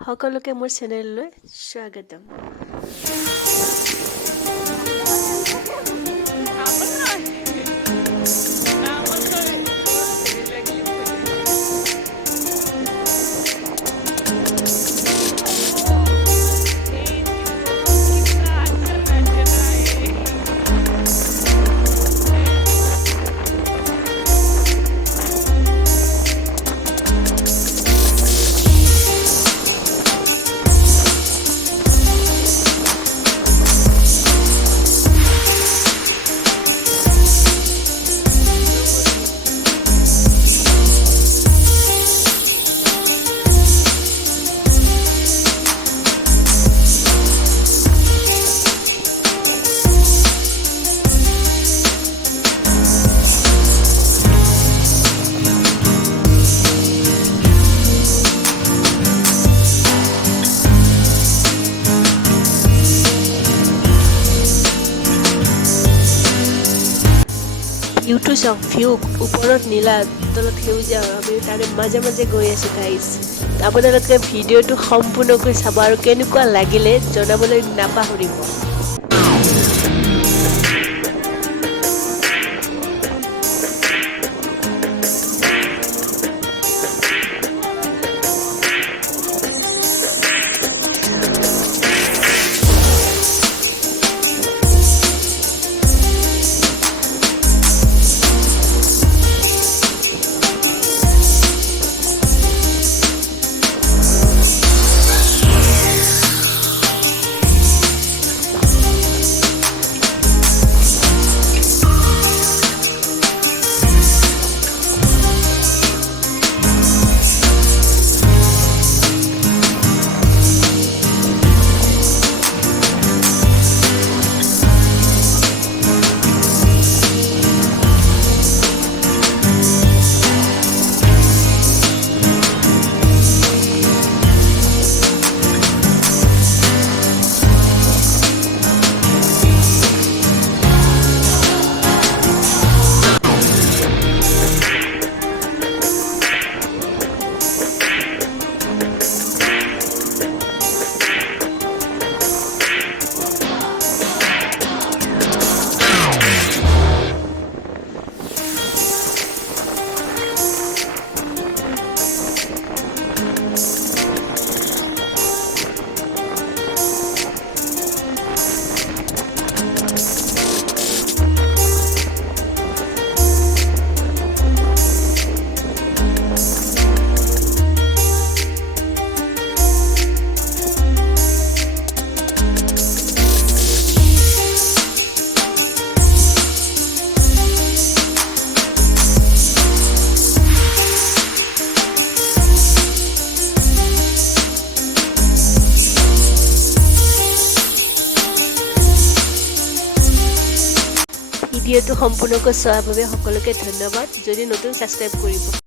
সকলোকে মোৰ চেনেললৈ স্বাগতম। ভিউটো চাওক, ভিউ ওপৰত নীলা, তলত সেউজীয়া, আমি তাৰে মাজে মাজে গৈ আছোঁ গাইজ। আপোনালোকে ভিডিঅ'টো সম্পূৰ্ণকৈ চাব আৰু কেনেকুৱা লাগিলে জনাবলৈ নাপাহৰিব। ভিডিঅ'টো সম্পূৰ্ণকৈ চোৱাৰ বাবে সকলোকে ধন্যবাদ। যদি নতুন ছাবস্ক্ৰাইব কৰিব।